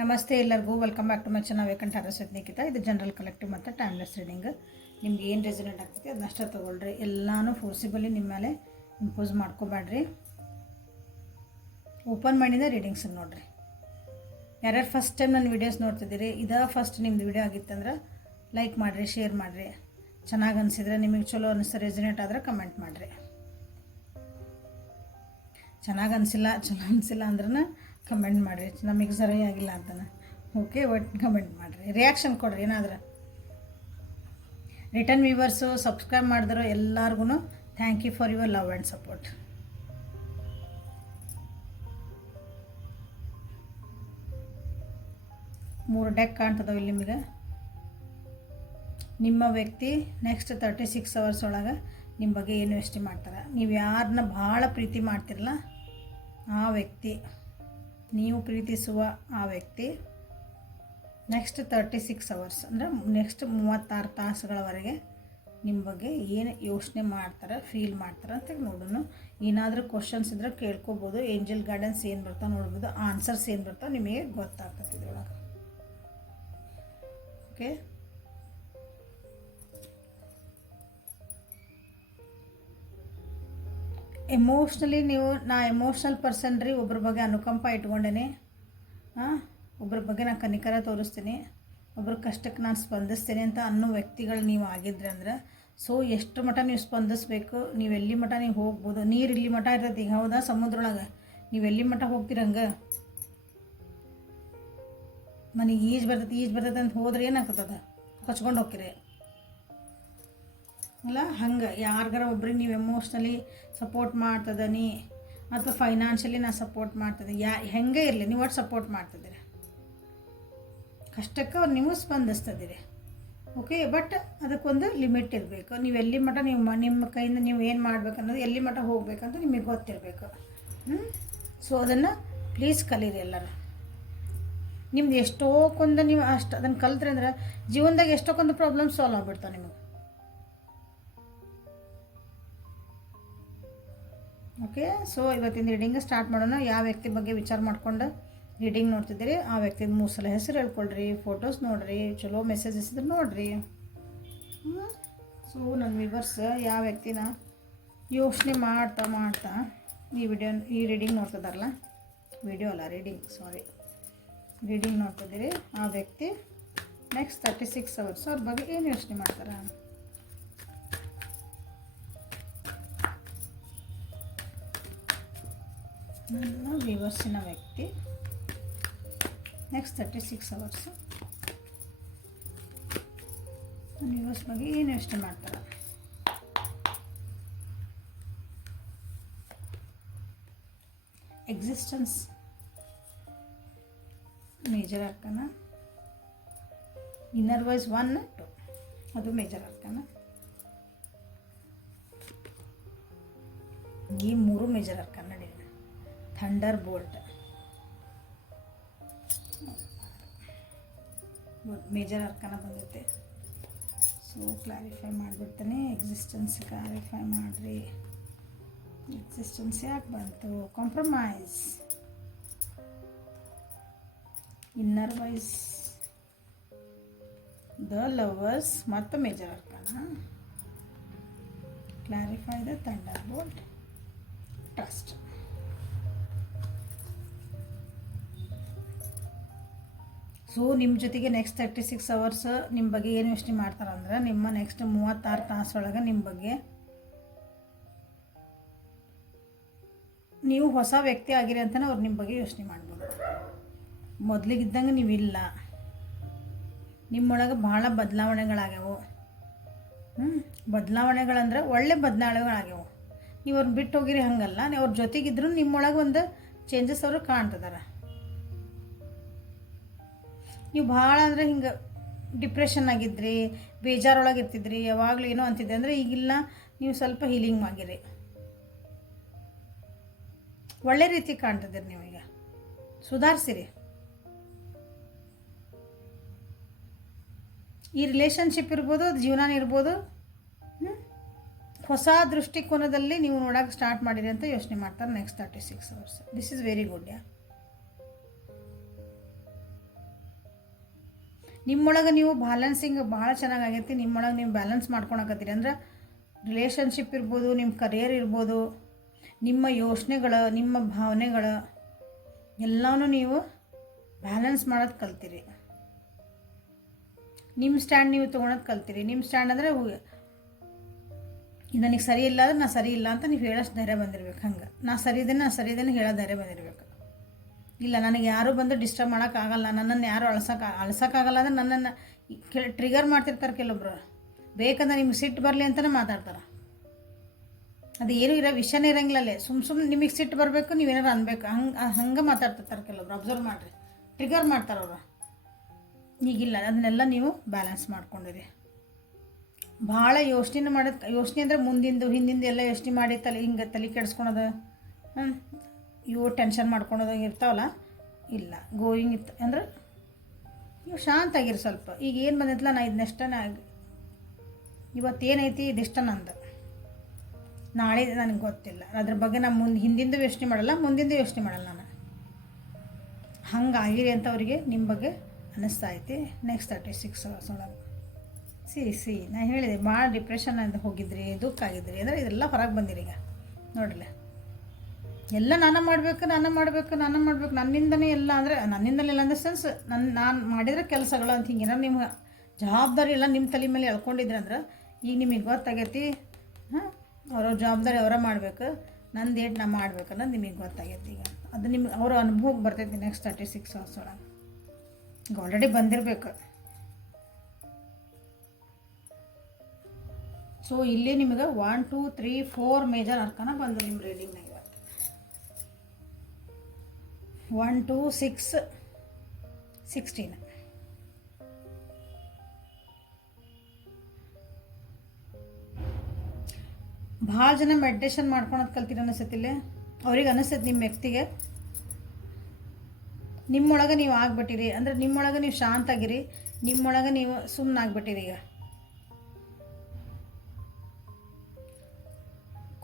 ನಮಸ್ತೆ ಎಲ್ಲರಿಗೂ welcome back to my channel ವೇಕಂಠ ಅರಸ್ವತ್ ನಿಖಿತಾ. ಇದು ಜನರಲ್ ಕಲೆಕ್ಟಿವ್ ಮತ್ತು ಟೈಮ್ಲೆಸ್ ರೀಡಿಂಗ್. ನಿಮ್ಗೆ ಏನು ರೆಸನೇಟ್ ಆಗ್ತೈತಿ ಅದನ್ನಷ್ಟೇ ತೊಗೊಳ್ರಿ. ಎಲ್ಲನೂ ಫೋರ್ಸಿಬಲಿ ನಿಮ್ಮ ಮೇಲೆ ಇಂಪೋಸ್ ಮಾಡ್ಕೋಬೇಡ್ರಿ. ಓಪನ್ ಮಾಡಿದ ರೀಡಿಂಗ್ಸ್ ನೋಡಿರಿ. ಯಾರ್ಯಾರು ಫಸ್ಟ್ ಟೈಮ್ ನನ್ನ ವೀಡಿಯೋಸ್ ನೋಡ್ತಿದ್ದೀರಿ, ಇದೇ ಫಸ್ಟ್ ನಿಮ್ಮದು ವೀಡಿಯೋ ಆಗಿತ್ತಂದ್ರೆ ಲೈಕ್ ಮಾಡಿರಿ, ಶೇರ್ ಮಾಡಿರಿ. ಚೆನ್ನಾಗಿ ಅನಿಸಿದ್ರೆ, ನಿಮಗೆ ಚಲೋ ಅನಿಸ್ತಾ ರೆಸನೇಟ್ ಆದರೆ ಕಮೆಂಟ್ ಮಾಡಿರಿ. ಚೆನ್ನಾಗಿ ಚಲೋ ಅನಿಸಿಲ್ಲ ಅಂದ್ರೆ ಕಮೆಂಟ್ ಮಾಡಿರಿ. ನಮಗೆ ಸರಿಯಾಗಿಲ್ಲ ಅಂತಾನೆ ಓಕೆ, ಒಟ್ಟು ಕಮೆಂಟ್ ಮಾಡಿರಿ, ರಿಯಾಕ್ಷನ್ ಕೊಡಿರಿ. ಏನಾದ್ರೆ ರಿಟರ್ನ್ ವ್ಯೂವರ್ಸು ಸಬ್ಸ್ಕ್ರೈಬ್ ಮಾಡಿದ್ರು ಎಲ್ಲರಿಗೂ thank you for your love and support. ಮೂರು ಡೆಕ್ ಕಾಣ್ತದವು ಇಲ್ಲಿ ನಿಮಗೆ. ನಿಮ್ಮ ವ್ಯಕ್ತಿ ನೆಕ್ಸ್ಟ್ 36 ಅವರ್ಸ್ ಒಳಗೆ ನಿಮ್ಮ ಬಗ್ಗೆ ಏನು ಯೋಚನೆ ಮಾಡ್ತಾರೆ. ನೀವು ಯಾರನ್ನ ಭಾಳ ಪ್ರೀತಿ ಮಾಡ್ತಿರಲ್ಲ ಆ ವ್ಯಕ್ತಿ, ನೀವು ಪ್ರೀತಿಸುವ ಆ ವ್ಯಕ್ತಿ ನೆಕ್ಸ್ಟ್ 36 ಅವರ್ಸ್ ಅಂದರೆ ನೆಕ್ಸ್ಟ್ 36 ತಾಸುಗಳವರೆಗೆ ನಿಮ್ಮ ಬಗ್ಗೆ ಏನು ಯೋಚನೆ ಮಾಡ್ತಾರೆ, ಫೀಲ್ ಮಾಡ್ತಾರೆ ಅಂತ ನೋಡೋಣ. ಏನಾದರೂ ಕ್ವಶನ್ಸ್ ಇದ್ದರೆ ಕೇಳ್ಕೊಬೋದು. ಏಂಜಲ್ ಗೈಡೆನ್ಸ್ ಏನು ಬರ್ತಾವೆ ನೋಡ್ಬೋದು, ಆನ್ಸರ್ಸ್ ಏನು ಬರ್ತಾವೆ ನಿಮಗೆ ಗೊತ್ತಾಗ್ತದೆ ಇದ್ರೊಳಗೆ. ಓಕೆ, ಎಮೋಷ್ನಲಿ ನಾ ಎಮೋಷ್ನಲ್ ಪರ್ಸನ್ ರೀ. ಒಬ್ರ ಬಗ್ಗೆ ಅನುಕಂಪ ಇಟ್ಕೊಂಡೇನೆ, ಒಬ್ರ ಬಗ್ಗೆ ನಾನು ಕನಿಕರ ತೋರಿಸ್ತೀನಿ, ಒಬ್ರ ಕಷ್ಟಕ್ಕೆ ನಾನು ಸ್ಪಂದಿಸ್ತೀನಿ ಅಂತ ಅನ್ನೋ ವ್ಯಕ್ತಿಗಳು ನೀವು ಆಗಿದ್ರಿ ಅಂದ್ರೆ, ಸೊ ಎಷ್ಟು ಮಟ್ಟ ನೀವು ಸ್ಪಂದಿಸ್ಬೇಕು, ನೀವು ಎಲ್ಲಿ ಮಟ್ಟ ನೀವು ಹೋಗ್ಬೋದು. ನೀರು ಇಲ್ಲಿ ಮಟ್ಟ ಇರ್ತೈತಿ, ಹೌದಾ? ಸಮುದ್ರೊಳಗೆ ನೀವು ಎಲ್ಲಿ ಮಟ್ಟ ಹೋಗ್ತೀರಂಗೆ. ನನಗೆ ಈಜು ಬರ್ತೈತೆ ಅಂತ ಹೋದ್ರೆ ಏನಾಗ್ತದ, ಕೊಚ್ಕೊಂಡು ಹೋಗ್ತೀರಿ ಅಲ್ಲ. ಹಂಗೆ ಯಾರಿಗಾರ ಒಬ್ರಿಗೆ ನೀವು ಎಮೋಷ್ನಲಿ ಸಪೋರ್ಟ್ ಮಾಡ್ತದನಿ ಅಥವಾ ಫೈನಾನ್ಷಿಯಲಿ ನಾ ಸಪೋರ್ಟ್ ಮಾಡ್ತದೆ, ಹೆಂಗೆ ಇರಲಿ ನೀವು ಒಟ್ಟು ಸಪೋರ್ಟ್ ಮಾಡ್ತಿದ್ದೀರಿ, ಕಷ್ಟಕ್ಕೆ ಅವ್ರು ನೀವು ಸ್ಪಂದಿಸ್ತದಿರಿ. ಓಕೆ, ಬಟ್ ಅದಕ್ಕೊಂದು ಲಿಮಿಟ್ ಇರಬೇಕು. ನೀವು ಎಲ್ಲಿ ಮಟ್ಟ ನಿಮ್ಮ ಕೈಯಿಂದ ನೀವು ಏನು ಮಾಡ್ಬೇಕು ಅನ್ನೋದು, ಎಲ್ಲಿ ಮಟ್ಟ ಹೋಗ್ಬೇಕಂತ ನಿಮಗೆ ಗೊತ್ತಿರಬೇಕು. ಸೊ ಅದನ್ನು ಪ್ಲೀಸ್ ಕಲೀರಿ ಎಲ್ಲರೂ. ನಿಮ್ದು ಎಷ್ಟೋಕೊಂದು ನೀವು ಅಷ್ಟು ಅದನ್ನು ಕಲ್ತ್ರಿ ಅಂದ್ರೆ ಜೀವನದಾಗ ಎಷ್ಟೊಂದು ಪ್ರಾಬ್ಲಮ್ ಸಾಲ್ವ್ ಆಗ್ಬಿಡ್ತಾವೆ ನಿಮಗೆ. ಓಕೆ, ಸೊ ಇವತ್ತಿನ ರೀಡಿಂಗ್ ಸ್ಟಾರ್ಟ್ ಮಾಡೋಣ. ಯಾವ ವ್ಯಕ್ತಿ ಬಗ್ಗೆ ವಿಚಾರ ಮಾಡ್ಕೊಂಡು ರೀಡಿಂಗ್ ನೋಡ್ತಿದ್ದೀರಿ ಆ ವ್ಯಕ್ತಿ 3 ಸಲ ಹೆಸರು ಹೇಳ್ಕೊಳ್ರಿ, ಫೋಟೋಸ್ ನೋಡಿರಿ, ಚಲೋ ಮೆಸೇಜಸ್ ಇದ್ರೆ ನೋಡಿರಿ. ಸೊ ನನ್ನ ವ್ಯೂವರ್ಸ್ ಯಾವ ವ್ಯಕ್ತಿನ ಯೋಚನೆ ಮಾಡ್ತಾ ಈ ರೀಡಿಂಗ್ ನೋಡ್ತಿದ್ದಾರಲ್ಲ, ವಿಡಿಯೋ ಅಲ್ಲ ರೀಡಿಂಗ್ ನೋಡ್ತಿದ್ದೀರಿ ಆ ವ್ಯಕ್ತಿ ನೆಕ್ಸ್ಟ್ 36 ಅವರ್ಸ್ ಅವ್ರ ಬಗ್ಗೆ ಏನು ಯೋಚನೆ ಮಾಡ್ತಾರೆ. ನನ್ನ ವ್ಯೂವರ್ಸಿನ ವ್ಯಕ್ತಿ ನೆಕ್ಸ್ಟ್ 36 ಅವರ್ಸು ನನ್ನ ವ್ಯೂವರ್ಸ್ ಬಗ್ಗೆ ಏನು ಯೋಚನೆ ಮಾಡ್ತಾರೆ. Existence major arcana, inner wise 1 2 ಅದು ಮೇಜರ್ ಅರ್ಕನ. ಈ 3 ಮೇಜರ್ ಅರ್ಕನ ನಡೀಲಿ. ಥಂಡರ್ ಬೋಲ್ಟ್ ಮೇಜರ್ ಅರ್ಕನ ಬಂದೈತೆ. ಸೊ ಕ್ಲಾರಿಫೈ ಮಾಡಿಬಿಡ್ತಾನೆ. ಎಕ್ಸಿಸ್ಟೆನ್ಸ್ ಕ್ಲಾರಿಫೈ ಮಾಡಿರಿ. ಎಕ್ಸಿಸ್ಟೆನ್ಸ್ ಯಾಕೆ ಬಂತು? Compromise, inner voice, the lovers ಮತ್ತು major arcana. Clarify the thunderbolt, trust. So ನಿಮ್ಮ ಜೊತೆಗೆ ನೆಕ್ಸ್ಟ್ 36 ಅವರ್ಸ್ ನಿಮ್ಮ ಬಗ್ಗೆ ಏನು ಯೋಚನೆ ಮಾಡ್ತಾರಂದ್ರೆ, ನಿಮ್ಮ ನೆಕ್ಸ್ಟ್ 36 ತಾಸೊಳಗೆ ನಿಮ್ಮ ಬಗ್ಗೆ ನೀವು ಹೊಸ ವ್ಯಕ್ತಿ ಆಗಿರಿ ಅಂತಲೇ ಅವ್ರು ನಿಮ್ಮ ಬಗ್ಗೆ ಯೋಚನೆ ಮಾಡ್ಬೋದು. ಮೊದಲಿಗಿದ್ದಂಗೆ ನೀವಿಲ್ಲ, ನಿಮ್ಮೊಳಗೆ ಭಾಳ ಬದಲಾವಣೆಗಳಾಗ್ಯಾವು. ಬದಲಾವಣೆಗಳಂದ್ರೆ ಒಳ್ಳೆ ಬದಲಾವಣೆಗಳಾಗ್ಯಾವು. ನೀವು ಅವ್ರನ್ನ ಬಿಟ್ಟು ಹೋಗಿರಿ ಹಂಗಲ್ಲ, ನೀವು ಅವ್ರ ಜೊತೆಗಿದ್ರು ನಿಮ್ಮೊಳಗೆ ಒಂದು ಚೇಂಜಸ್ ಅವರು ಕಾಣ್ತಿದ್ದಾರೆ. ನೀವು ಭಾಳ ಅಂದರೆ ಹಿಂಗೆ ಡಿಪ್ರೆಷನ್ ಆಗಿದ್ರಿ, ಬೇಜಾರೊಳಗೆ ಇರ್ತಿದ್ರಿ, ಯಾವಾಗಲೂ ಏನೋ ಅಂತಿದ್ದೆ ಅಂದರೆ ಈಗಿಲ್ಲ, ನೀವು ಸ್ವಲ್ಪ ಹೀಲಿಂಗ್ ಆಗಿರಿ, ಒಳ್ಳೆ ರೀತಿ ಕಾಣ್ತಿದ್ದೀರಿ. ನೀವೀಗ ಸುಧಾರಿಸಿರಿ. ಈ ರಿಲೇಷನ್ಶಿಪ್ ಇರ್ಬೋದು, ಜೀವನ ಇರ್ಬೋದು, ಹೊಸ ದೃಷ್ಟಿಕೋನದಲ್ಲಿ ನೀವು ನೋಡೋಕೆ ಸ್ಟಾರ್ಟ್ ಮಾಡಿರಿ ಅಂತ ಯೋಚನೆ ಮಾಡ್ತಾರೆ next 36 hours. This is very good. ನಿಮ್ಮೊಳಗೆ ನೀವು ಬ್ಯಾಲೆನ್ಸಿಂಗ್ ಭಾಳ ಚೆನ್ನಾಗೈತಿ. ನಿಮ್ಮೊಳಗೆ ನೀವು ಬ್ಯಾಲೆನ್ಸ್ ಮಾಡ್ಕೊಳಕತ್ತೀರಿ ಅಂದ್ರೆ ರಿಲೇಷನ್ಶಿಪ್ ಇರ್ಬೋದು, ನಿಮ್ಮ ಕರಿಯರ್ ಇರ್ಬೋದು, ನಿಮ್ಮ ಯೋಚನೆಗಳು, ನಿಮ್ಮ ಭಾವನೆಗಳು ಎಲ್ಲವೂ ನೀವು ಬ್ಯಾಲೆನ್ಸ್ ಮಾಡೋದು ಕಲ್ತೀರಿ. ನಿಮ್ಮ ಸ್ಟ್ಯಾಂಡ್ ನೀವು ತೊಗೊಳೋದು ಕಲ್ತೀರಿ. ನಿಮ್ಮ ಸ್ಟ್ಯಾಂಡ್ ಅಂದರೆ ನನಗೆ ಸರಿ ಇಲ್ಲ ಅಂದ್ರೆ ನಾ ಸರಿ ಇಲ್ಲ ಅಂತ ನೀವು ಹೇಳೋಷ್ಟು ಧೈರ್ಯ ಬಂದಿರ್ಬೇಕು. ಹಂಗೆ ನಾ ಸರಿ ಇದ್ದೇನೆ ಹೇಳೋ ಧೈರ್ಯ ಬಂದಿರಬೇಕು. ಇಲ್ಲ ನನಗೆ ಯಾರೂ ಬಂದು ಡಿಸ್ಟರ್ಬ್ ಮಾಡೋಕ್ಕಾಗಲ್ಲ, ನನ್ನನ್ನು ಯಾರು ಅಳ್ಸೋಕ್ಕಾಗಲ್ಲ ಅಂದರೆ ನನ್ನನ್ನು ಟ್ರಿಗರ್ ಮಾಡ್ತಿರ್ತಾರೆ ಕೆಲವೊಬ್ರು. ಬೇಕಂದ್ರೆ ನಿಮ್ಗೆ ಸಿಟ್ಟು ಬರಲಿ ಅಂತಲೇ ಮಾತಾಡ್ತಾರೆ. ಅದು ಏನೂ ವಿಷಯನೇ ಇರೋಂಗಿಲ್ಲಲ್ಲೇ. ಸುಮ್ಮನೆ ನಿಮಗೆ ಸಿಟ್ಟು ಬರಬೇಕು, ನೀವೇನಾರು ಅನ್ಬೇಕು, ಹಂಗೆ ಮಾತಾಡ್ತಿರ್ತಾರೆ ಕೆಲವೊಬ್ರು. ಅಬ್ಸರ್ವ್ ಮಾಡಿರಿ, ಟ್ರಿಗರ್ ಮಾಡ್ತಾರೆ ಅವರು. ಈಗಿಲ್ಲ, ಅದನ್ನೆಲ್ಲ ನೀವು ಬ್ಯಾಲೆನ್ಸ್ ಮಾಡ್ಕೊಂಡಿರಿ. ಭಾಳ ಯೋಚನೆ ಯೋಚನೆ ಅಂದರೆ ಮುಂದಿಂದು ಹಿಂದಿಂದು ಎಲ್ಲ ಯೋಚನೆ ಮಾಡಿ ತಲೆ ಕೆಡಿಸ್ಕೊಳೋದು, ಇವು ಟೆನ್ಷನ್ ಮಾಡ್ಕೊಳೋದು ಇರ್ತಾವಲ್ಲ, ಇಲ್ಲ. ಗೋಯಿಂಗ್ ಇತ್ತು ಅಂದ್ರೆ ನೀವು ಶಾಂತಾಗಿರಿ ಸ್ವಲ್ಪ. ಈಗ ಏನು ಬಂದೈತಲ್ಲ, ನಾ ಇದನ್ನೆಷ್ಟನ ಇವತ್ತೇನೈತಿ ಇದಿಷ್ಟ ನಂದು, ನಾಳೆ ನನಗೆ ಗೊತ್ತಿಲ್ಲ, ಅದ್ರ ಬಗ್ಗೆ ನಾನು ಹಿಂದಿಂದು ಯೋಚನೆ ಮಾಡಲ್ಲ, ಮುಂದಿಂದು ಯೋಚನೆ ಮಾಡಲ್ಲ ನಾನು. ಹಂಗಾಗಿರಿ ಅಂತ ಅವರಿಗೆ ನಿಮ್ಮ ಬಗ್ಗೆ ಅನ್ನಿಸ್ತಾ ಐತಿ. ನೆಕ್ಸ್ಟ್ 36 hours ಒಳಗೆ ನಾನು ಹೇಳಿದೆ, ಭಾಳ ಡಿಪ್ರೆಷನ್ ಅಂತ ಹೋಗಿದ್ರಿ, ದುಃಖ ಆಗಿದ್ರಿ ಅಂದರೆ ಇದೆಲ್ಲ ಹೊರಗೆ ಬಂದಿರಿ. ಈಗ ನೋಡ್ರಲ್ಲ, ಎಲ್ಲ ನಾನು ಮಾಡಬೇಕು ನನ್ನಿಂದನೇ ಎಲ್ಲ ಅಂದರೆ ನನ್ನಿಂದಲೇ ಇಲ್ಲ ಅಂದರೆ ಸೆನ್ಸ್ ನಾನು ಮಾಡಿದ್ರೆ ಕೆಲಸಗಳು ಅಂತ ಹಿಂಗೆ ನಿಮ್ಮ ಜವಾಬ್ದಾರಿ ಎಲ್ಲ ನಿಮ್ಮ ತಲೆ ಮೇಲೆ ಎಳ್ಕೊಂಡಿದ್ರಿ ಅಂದ್ರೆ ಈಗ ನಿಮಗೆ ಗೊತ್ತಾಗೈತಿ. ಅವರ ಜವಾಬ್ದಾರಿ ಅವರ ಮಾಡಬೇಕು, ನಂದು ಏಟ್ ನಾ ಮಾಡ್ಬೇಕು ಅನ್ನೋದು ನಿಮಗೆ ಗೊತ್ತಾಗೈತಿ. ಈಗ ಅದು ನಿಮ್ಗೆ ಅವರ ಅನುಭವಕ್ಕೆ ಬರ್ತೈತಿ ನೆಕ್ಸ್ಟ್ 36 hours ಒಳಗೆ. ಈಗ ಆಲ್ರೆಡಿ ಬಂದಿರಬೇಕು. ಸೊ ಇಲ್ಲಿ ನಿಮಗೆ 1 2 3 4 ಮೇಜರ್ ಅರ್ಕನ ಬಂದು ನಿಮ್ಮ ರೀಡಿಂಗ್ನಾಗ 1 2 6 16. ಭಾಳ ಜನ ಮೆಡಿಟೇಷನ್ ಮಾಡ್ಕೊಳೋದು ಕಲ್ತಿರ ಅನಿಸತ್ತಿಲ್ಲ. ಅವ್ರಿಗೆ ಅನಿಸ್ತೈತೆ ನಿಮ್ಮ ವ್ಯಕ್ತಿಗೆ ನಿಮ್ಮೊಳಗೆ ನೀವು ಆಗ್ಬಿಟ್ಟಿರಿ ಅಂದರೆ ನಿಮ್ಮೊಳಗೆ ನೀವು ಶಾಂತಾಗಿರಿ, ನಿಮ್ಮೊಳಗೆ ನೀವು ಸುಮ್ಮನಾಗ್ಬಿಟ್ಟಿರಿ. ಈಗ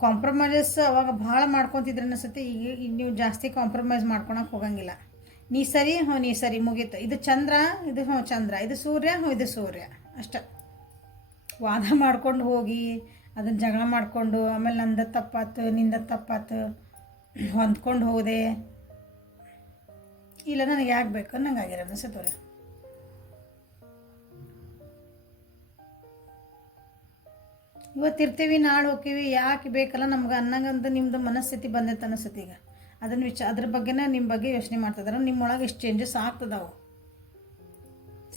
ಕಾಂಪ್ರಮೈಸಸ್ ಅವಾಗ ಭಾಳ ಮಾಡ್ಕೊತಿದ್ರೆ ಅನಿಸುತ್ತೆ. ಈಗ ನೀವು ಜಾಸ್ತಿ ಕಾಂಪ್ರಮೈಸ್ ಮಾಡ್ಕೊಳಕ್ಕೆ ಹೋಗಂಗಿಲ್ಲ. ನೀ ಸರಿ ನೀ ಸರಿ ಮುಗೀತು. ಇದು ಚಂದ್ರ, ಇದು ಚಂದ್ರ, ಇದು ಸೂರ್ಯ ಇದು ಸೂರ್ಯ ಅಷ್ಟೆ. ವಾದ ಮಾಡ್ಕೊಂಡು ಹೋಗಿ ಅದನ್ನು ಜಗಳ ಮಾಡಿಕೊಂಡು ಆಮೇಲೆ ನಂದು ತಪ್ಪಾತು ನಿಂದ ತಪ್ಪಾತು ಹೊಂದ್ಕೊಂಡು ಹೋದೆ, ಇಲ್ಲ ನನಗೆ ಯಾಕೆ ಬೇಕು ಅನ್ನಂಗೆ ಆಗ್ಯಾರ ಅನಿಸುತ್ತವ್ರೆ. ಇವತ್ತಿರ್ತೀವಿ ನಾಳೆ ಹೋಗ್ತೀವಿ, ಯಾಕೆ ಬೇಕಲ್ಲ ನಮ್ಗೆ ಅನ್ನಂಗಂತ ನಿಮ್ಮದು ಮನಸ್ಥಿತಿ ಬಂದೈತೆ ಅನಿಸುತ್ತೆ. ಈಗ ಅದನ್ನು ಅದ್ರ ಬಗ್ಗೆನೇ ನಿಮ್ಮ ಬಗ್ಗೆ ಯೋಚನೆ ಮಾಡ್ತಿದಾರೆ. ನಿಮ್ಮೊಳಗೆ ಎಷ್ಟು ಚೇಂಜಸ್ ಆಗ್ತದಾವು.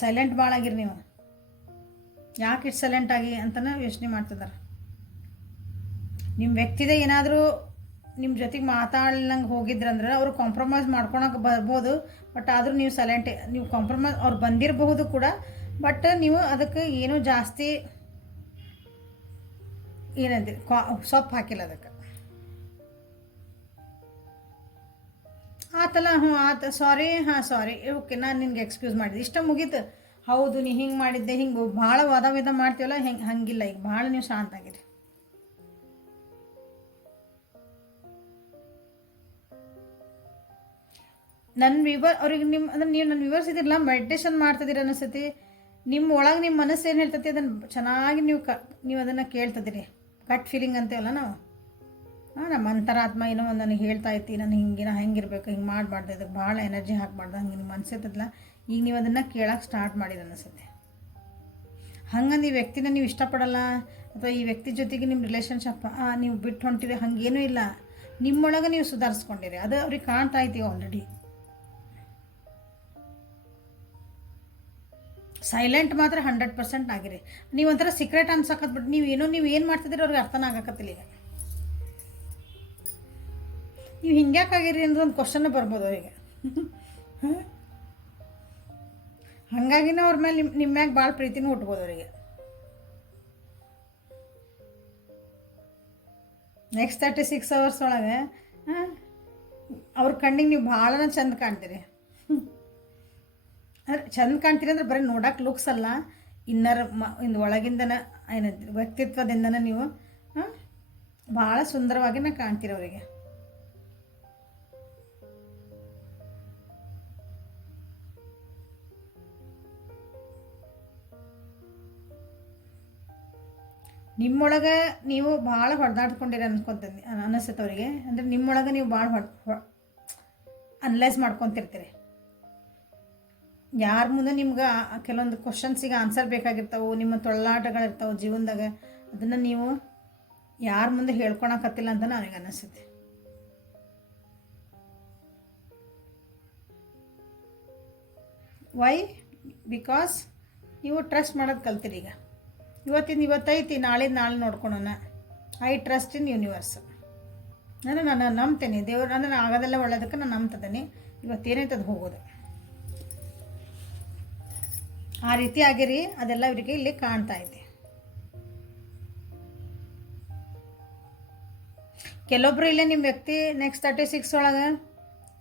ಸೈಲೆಂಟ್ ಭಾಳ ಆಗಿರಿ ನೀವು. ಯಾಕೆ ಇಷ್ಟು ಸೈಲೆಂಟ್ ಆಗಿ ಅಂತಲೇ ಯೋಚನೆ ಮಾಡ್ತಿದ್ದಾರೆ. ನಿಮ್ಮ ವ್ಯಕ್ತಿದೇ ಏನಾದರೂ ನಿಮ್ಮ ಜೊತೆಗೆ ಮಾತಾಡ್ಲಂಗೆ ಹೋಗಿದ್ರಂದ್ರೆ ಅವರು ಕಾಂಪ್ರಮೈಸ್ ಮಾಡ್ಕೊಳಕ್ಕೆ ಬರ್ಬೋದು. ಬಟ್ ಆದರೂ ನೀವು ಸೈಲೆಂಟೇ, ನೀವು ಕಾಂಪ್ರಮೈಸ್ ಅವ್ರು ಬಂದಿರಬಹುದು ಕೂಡ, ಬಟ್ ನೀವು ಅದಕ್ಕೆ ಏನೂ ಜಾಸ್ತಿ ಏನಂತೀರಿ ಸೊಪ್ಪು ಹಾಕಿಲ್ಲ ಅದಕ್ಕೆ. ಆತಲ್ಲ ಆತ ಸಾರಿ ಸಾರಿ ಓಕೆ ನಾನು ನಿನ್ಗೆ ಎಕ್ಸ್ಕ್ಯೂಸ್ ಮಾಡಿದೆ ಇಷ್ಟ ಮುಗೀತು. ಹೌದು ನೀ ಹಿಂಗೆ ಮಾಡಿದ್ದೆ, ಹಿಂಗೆ ಭಾಳ ವಾದ ಮಾಡ್ತೀವಲ್ಲ, ಹಂಗಿಲ್ಲ. ಈಗ ಭಾಳ ನೀವು ಶಾಂತ ಆಗಿರಿ. ಅವ್ರಿಗೆ ನಿಮ್ಮ ಅಂದ್ರೆ ನೀವು ನನ್ನ ವಿವರಿಸಿದಿರಲ್ಲ, ಮೆಡಿಟೇಷನ್ ಮಾಡ್ತಿದ್ದೀರ ಅನಿಸ್ತೈತಿ. ನಿಮ್ಮ ಒಳಗೆ ನಿಮ್ಮ ಮನಸ್ಸು ಏನು ಹೇಳ್ತೈತಿ ಅದನ್ನು ಚೆನ್ನಾಗಿ ನೀವು ಅದನ್ನು ಕೇಳ್ತಿದ್ದೀರಿ. ಗಟ್ ಫೀಲಿಂಗ್ ಅಂತೀವಲ್ಲ ನಾವು, ನಮ್ಮ ಅಂತರಾತ್ಮ ಏನೋ ಒಂದು ನನಗೆ ಹೇಳ್ತಾ ಐತಿ, ನಾನು ಹೆಂಗಿರ್ಬೇಕು, ಹಿಂಗೆ ಮಾಡಬಾರ್ದು, ಇದಕ್ಕೆ ಭಾಳ ಎನರ್ಜಿ ಹಾಕಬಾರ್ದು, ಹಂಗೆ ನಿಮ್ಗೆ ಅನ್ಸೈತದಲ್ಲ. ಈಗ ನೀವು ಅದನ್ನು ಕೇಳೋಕ್ಕೆ ಸ್ಟಾರ್ಟ್ ಮಾಡಿದ ಅನಿಸುತ್ತೆ. ಹಂಗಂದು ಈ ವ್ಯಕ್ತಿನ ನೀವು ಇಷ್ಟಪಡಲ್ಲ ಅಥವಾ ಈ ವ್ಯಕ್ತಿ ಜೊತೆಗೆ ನಿಮ್ಮ ರಿಲೇಷನ್ಶಿಪ್ ನೀವು ಬಿಟ್ಟು ಹೊಂಟಿರಿ, ಹಾಗೇನೂ ಇಲ್ಲ. ನಿಮ್ಮೊಳಗೆ ನೀವು ಸುಧಾರಿಸ್ಕೊಂಡಿರಿ, ಅದು ಅವ್ರಿಗೆ ಕಾಣ್ತಾ ಐತಿ ಆಲ್ರೆಡಿ. ಸೈಲೆಂಟ್ ಮಾತ್ರ 100% ಆಗಿರಿ. ನೀವು ಒಂಥರ ಸೀಕ್ರೆಟ್ ಅನ್ಸಕತ್ ಬಿಟ್ಟು ನೀವು ಏನು ಮಾಡ್ತಿದ್ದೀರಿ ಅವ್ರಿಗೆ ಅರ್ಥನ ಆಗಕತ್ತಿಲ್ಲ. ಈಗ ನೀವು ಹಿಂಗ್ಯಾಕಾಗಿರಿ ಅಂದ್ರೆ ಒಂದು ಕ್ವಶನ್ ಬರ್ಬೋದು ಅವರಿಗೆ. ಹಾಗಾಗಿನೇ ಅವ್ರ ಮೇಲೆ ನಿಮ್ಮ ಮ್ಯಾಗ ಭಾಳ ಪ್ರೀತಿನೂ ಹುಟ್ಬೋದು ಅವರಿಗೆ. ನೆಕ್ಸ್ಟ್ 36 hours ಒಳಗೆ ಅವ್ರ ಕಣ್ಣಿಗೆ ನೀವು ಭಾಳ ಚಂದ ಕಾಣ್ತೀರಿ. ಅಂದ್ರೆ ಚಂದ ಕಾಣ್ತೀರಿ ಅಂದ್ರೆ ಬರೀ ನೋಡೋಕೆ ಲುಕ್ಸ್ ಅಲ್ಲ, ಇಂದು ಒಳಗಿಂದನ ಏನಂತೀರಿ ವ್ಯಕ್ತಿತ್ವದಿಂದನೇ ನೀವು ಭಾಳ ಸುಂದರವಾಗಿನೇ ಕಾಣ್ತೀರಿ ಅವರಿಗೆ. ನಿಮ್ಮೊಳಗೆ ನೀವು ಭಾಳ ಹೊಡೆದಾಡ್ಕೊಂಡಿರಿ ಅನಿಸುತ್ತೆ ಅವರಿಗೆ. ಅಂದರೆ ನಿಮ್ಮೊಳಗೆ ನೀವು ಭಾಳ ಅನಲೈಸ್ ಮಾಡ್ಕೊತಿರ್ತೀರಿ. ಯಾರ ಮುಂದೆ ನಿಮ್ಗೆ ಕೆಲವೊಂದು ಕ್ವಶನ್ಸಿಗೆ ಆನ್ಸರ್ ಬೇಕಾಗಿರ್ತಾವೆ, ನಿಮ್ಮ ತೊಳ್ಳಾಟಗಳಿರ್ತಾವೆ ಜೀವನದಾಗ. ಅದನ್ನು ನೀವು ಯಾರ ಮುಂದೆ ಹೇಳ್ಕೊಳಕತ್ತಿಲ್ಲ ಅಂತ ನನಗೆ ಅನಿಸುತ್ತೆ. ವೈ? ಬಿಕಾಸ್ ನೀವು ಟ್ರಸ್ಟ್ ಮಾಡೋದು ಕಲ್ತೀರಿ. ಈಗ ಇವತ್ತೈತಿ, ನಾಳೆ ನೋಡ್ಕೊಳೋಣ. I trust in universe. ನಾನು ನಂಬ್ತೇನೆ ದೇವ್ರು. ನಾನು ಆಗೋದೆಲ್ಲ ಒಳ್ಳೇದಕ್ಕೆ ನಾನು ನಂಬ್ತಿದ್ದೀನಿ. ಇವತ್ತೇನೈತೆ ಅದು ಹೋಗೋದು. ಆ ರೀತಿ ಆಗಿರಿ. ಅದೆಲ್ಲ ಇವರಿಗೆ ಇಲ್ಲಿ ಕಾಣ್ತಾ ಇದೆ. ಕೆಲವೊಬ್ರು ಇಲ್ಲೇ ನಿಮ್ಮ ವ್ಯಕ್ತಿ ನೆಕ್ಸ್ಟ್ 36 ಒಳಗೆ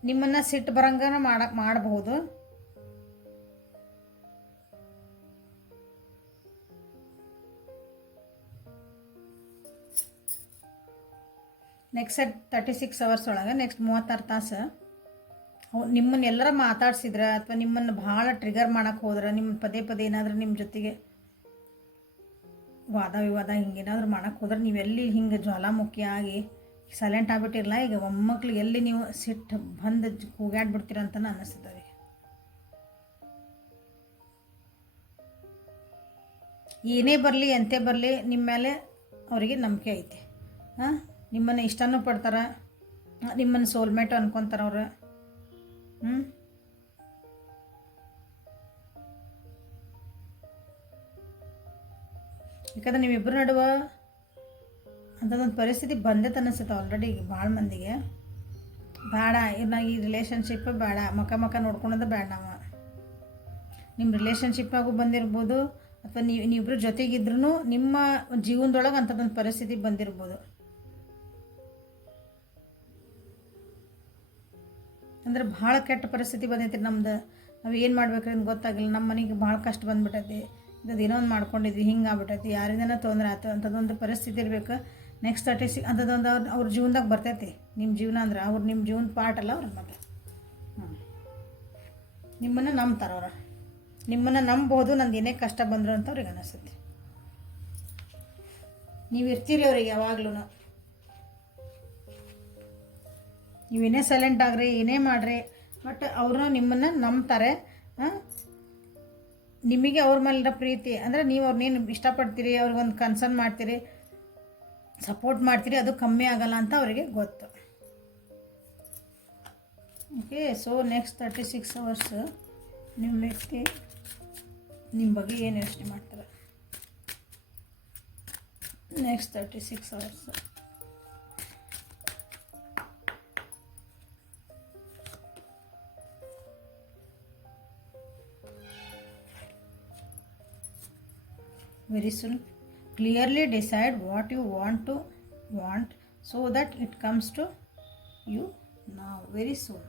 ನಿಮ್ಮನ್ನು ಸಿಟ್ಟು ಬರಂಗನ ಮಾಡಬಹುದು. ನೆಕ್ಸ್ಟ್ 36 ಅವರ್ಸ್ ಒಳಗೆ, ನೆಕ್ಸ್ಟ್ 36 ತಾಸು ನಿಮ್ಮನ್ನು ಎಲ್ಲರ ಮಾತಾಡ್ಸಿದ್ರೆ ಅಥವಾ ನಿಮ್ಮನ್ನು ಭಾಳ ಟ್ರಿಗರ್ ಮಾಡೋಕ್ಕೆ ಹೋದ್ರೆ, ನಿಮ್ಮ ಪದೇ ಏನಾದರೂ ನಿಮ್ಮ ಜೊತೆಗೆ ವಾದ ವಿವಾದ ಹಿಂಗೇನಾದರೂ ಮಾಡೋಕ್ಕೆ ಹೋದ್ರೆ, ನೀವೆಲ್ಲಿ ಹಿಂಗೆ ಜ್ವಾಲಾಮುಖಿ ಆಗಿ ಸೈಲೆಂಟ್ ಆಗಿಬಿಟ್ಟಿರಲ್ಲ. ಈಗ ಮೊಮ್ಮಕ್ಳು ಎಲ್ಲಿ ನೀವು ಸಿಟ್ಟು ಬಂದು ಕೂಗಾಡ್ಬಿಡ್ತೀರಂತ ಅನ್ನಿಸ್ತದೆ. ಏನೇ ಬರಲಿ ಎಂತೆ ಬರಲಿ ನಿಮ್ಮ ಮೇಲೆ ಅವರಿಗೆ ನಂಬಿಕೆ ಐತಿ. ನಿಮ್ಮನ್ನು ಇಷ್ಟನೂ ಪಡ್ತಾರೆ, ನಿಮ್ಮನ್ನು ಸೋಲ್ಮೇಟು ಅನ್ಕೊತಾರೆ ಅವ್ರು. ಯಾಕಂದ್ರೆ ನೀವಿಬ್ಬರು ನಡುವೆ ಅಂಥದ್ದೊಂದು ಪರಿಸ್ಥಿತಿ ಬಂದೈತೆ ಅನ್ನಿಸುತ್ತೆ ಆಲ್ರೆಡಿ ಈಗ ಭಾಳ ಮಂದಿಗೆ. ಬೇಡ ಈ ರಿಲೇಷನ್ಶಿಪ್ ಬೇಡ, ಮಕ ನೋಡ್ಕೊಳೋದು ಬೇಡ. ನಾವು ನಿಮ್ಮ ರಿಲೇಷನ್ಶಿಪ್ಪಾಗೂ ಬಂದಿರ್ಬೋದು, ಅಥವಾ ನೀವಿಬ್ಬರು ಜೊತೆಗಿದ್ರೂ ನಿಮ್ಮ ಜೀವನದೊಳಗೆ ಅಂಥದ್ದೊಂದು ಪರಿಸ್ಥಿತಿ ಬಂದಿರ್ಬೋದು. ಅಂದ್ರೆ ಭಾಳ ಕೆಟ್ಟ ಪರಿಸ್ಥಿತಿ ಬಂದೈತಿ ನಮ್ದು. ನಾವು ಏನು ಮಾಡ್ಬೇಕ್ರಿ ಅಂತ ಗೊತ್ತಾಗಿಲ್ಲ. ನಮ್ಮ ಮನೆಗೆ ಭಾಳ ಕಷ್ಟ ಬಂದುಬಿಟ್ಟೈತಿ, ಏನೋ ಒಂದು ಮಾಡ್ಕೊಂಡಿದ್ವಿ, ಹಿಂಗೆ ಆಗ್ಬಿಟ್ಟೈತಿ, ಯಾರಿಂದನೋ ತೊಂದರೆ ಆಯ್ತು ಅಂಥದ್ದೊಂದು ಪರಿಸ್ಥಿತಿ ಇರಬೇಕು. ನೆಕ್ಸ್ಟ್ 36 ಅಂಥದ್ದೊಂದು ಅವ್ರ ಜೀವನದಾಗ ಬರ್ತೈತಿ. ನಿಮ್ಮ ಜೀವನ ಅಂದ್ರೆ ಅವ್ರು ನಿಮ್ಮ ಜೀವನ ಪಾರ್ಟ್ ಅಲ್ಲ ಅವ್ರ. ಮತ್ತೆ ನಿಮ್ಮನ್ನು ನಂಬ್ತಾರೆ ಅವ್ರು. ನಿಮ್ಮನ್ನು ನಂಬೋದು, ನಂದು ಏನೇ ಕಷ್ಟ ಬಂದರು ಅಂತ ಅವ್ರಿಗೆ ಅನಿಸುತ್ತೆ. ನೀವು ಇರ್ತೀರಿ ಅವ್ರಿಗೆ ಯಾವಾಗ್ಲೂ. ನೀವೇನೇ ಸೈಲೆಂಟ್ ಆಗ್ರಿ, ಏನೇ ಮಾಡಿರಿ, ಬಟ್ ಅವರು ನಿಮ್ಮನ್ನು ನಂಬ್ತಾರೆ. ನಿಮಗೆ ಅವ್ರ ಮೇಲಿರೋ ಪ್ರೀತಿ ಅಂದರೆ ನೀವು ಅವ್ರನ್ನೇನು ಇಷ್ಟಪಡ್ತೀರಿ, ಅವ್ರಿಗೊಂದು ಕನ್ಸರ್ನ್ ಮಾಡ್ತೀರಿ, ಸಪೋರ್ಟ್ ಮಾಡ್ತೀರಿ, ಅದು ಕಮ್ಮಿ ಆಗಲ್ಲ ಅಂತ ಅವರಿಗೆ ಗೊತ್ತು. ಓಕೆ, ಸೊ ನೆಕ್ಸ್ಟ್ 36 ಅವರ್ಸ್ ನಿಮ್ಮ ವ್ಯಕ್ತಿ ನಿಮ್ಮ ಬಗ್ಗೆ ಏನು ಯೋಚನೆ ಮಾಡ್ತಾರೆ. Next 36 hours very soon. Clearly decide what you want so that it comes to you now very soon.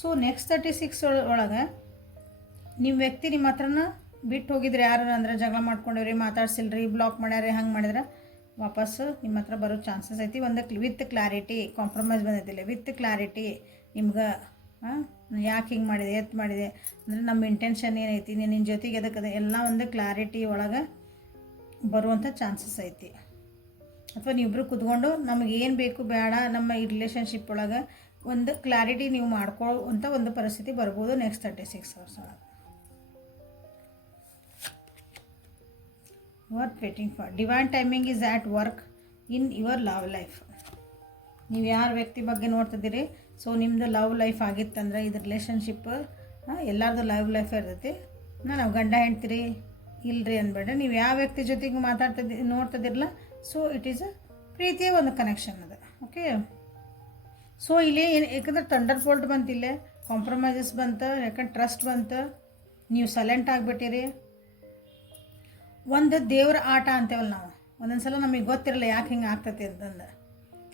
So next 36 ಒಳಗೆ ನಿಮ್ಮ ವ್ಯಕ್ತಿ ನಿಮ್ಮ ಹತ್ರನ ಬಿಟ್ಟು ಹೋಗಿದ್ರೆ, ಯಾರು ಅಂದರೆ ಜಗಳ ಮಾಡ್ಕೊಂಡಿವ್ರಿ, ಮಾತಾಡ್ಸಿಲ್ರಿ, ಬ್ಲಾಕ್ ಮಾಡ್ಯಾರಿ, ಹಂಗೆ ಮಾಡಿದ್ರೆ ವಾಪಸ್ಸು ನಿಮ್ಮ ಹತ್ರ ಬರೋ ಚಾನ್ಸಸ್ ಐತಿ. ಒಂದು ವಿತ್ ಕ್ಲಾರಿಟಿ, ಕಾಂಪ್ರಮೈಸ್ ಬಂದೈತಿಲ್ಲ, ವಿತ್ ಕ್ಲಾರಿಟಿ ನಿಮ್ಗೆ ಯಾಕೆ ಹಿಂಗೆ ಮಾಡಿದೆ, ಮಾಡಿದೆ ಅಂದರೆ ನಮ್ಮ ಇಂಟೆನ್ಷನ್ ಏನೈತಿ, ನಿನ್ನ ಜೊತೆಗೆ ಅದಕ್ಕೆ ಎಲ್ಲ ಒಂದು ಕ್ಲಾರಿಟಿ ಒಳಗೆ ಬರುವಂಥ ಚಾನ್ಸಸ್ ಐತಿ. ಅಥವಾ ನೀವಿಬ್ಬರು ಕೂತ್ಕೊಂಡು ನಮಗೇನು ಬೇಕು ಬೇಡ ನಮ್ಮ ಈ ರಿಲೇಷನ್ಶಿಪ್ ಒಳಗೆ ಒಂದು ಕ್ಲಾರಿಟಿ ನೀವು ಮಾಡ್ಕೊಳ್ಳುವಂಥ ಒಂದು ಪರಿಸ್ಥಿತಿ ಬರ್ಬೋದು ನೆಕ್ಸ್ಟ್ 36 ಅವರ್ಸ್ ಒಳಗೆ. Worth waiting for divine timing is at work in your love life. ನೀವು ಯಾರ ವ್ಯಕ್ತಿ ಬಗ್ಗೆ ನೋಡ್ತಿದ್ದೀರಿ, ಸೊ ನಿಮ್ಮದು ಲವ್ ಲೈಫ್ ಆಗಿತ್ತಂದ್ರೆ ಇದು ರಿಲೇಷನ್ಶಿಪ್ ಎಲ್ಲರದು ಲೈಫ್ ಇರ್ತೈತಿ. ನಾವು ಗಂಡ ಹೆಂಡ್ತೀರಿ ಇಲ್ಲರಿ ಅನ್ಬೇಡ್ರಿ. ನೀವು ಯಾವ ವ್ಯಕ್ತಿ ಜೊತೆಗೆ ನೋಡ್ತಿದ್ದಿರಲ್ಲ, ಸೊ ಇಟ್ ಈಸ್ ಅ ಪ್ರೀತಿಯ ಒಂದು ಕನೆಕ್ಷನ್ ಅದು. ಓಕೆ, ಸೊ ಇಲ್ಲಿ ಯಾಕಂದ್ರೆ ಥಂಡರ್ ಬೋಲ್ಟ್ ಬಂತು, ಇಲ್ಲೇ ಕಾಂಪ್ರಮೈಸಸ್ ಬಂತು, ಯಾಕಂದ್ರೆ ಟ್ರಸ್ಟ್ ಬಂತು, ನೀವು ಸೈಲೆಂಟ್ ಆಗಿಬಿಟ್ಟಿರಿ. ಒಂದು ದೇವ್ರ ಆಟ ಅಂತೇವಲ್ಲ ನಾವು, ಒಂದೊಂದು ಸಲ ನಮಗೆ ಗೊತ್ತಿರಲ್ಲ ಯಾಕೆ ಹಿಂಗೆ ಆಗ್ತೈತಿ ಅಂತಂದು.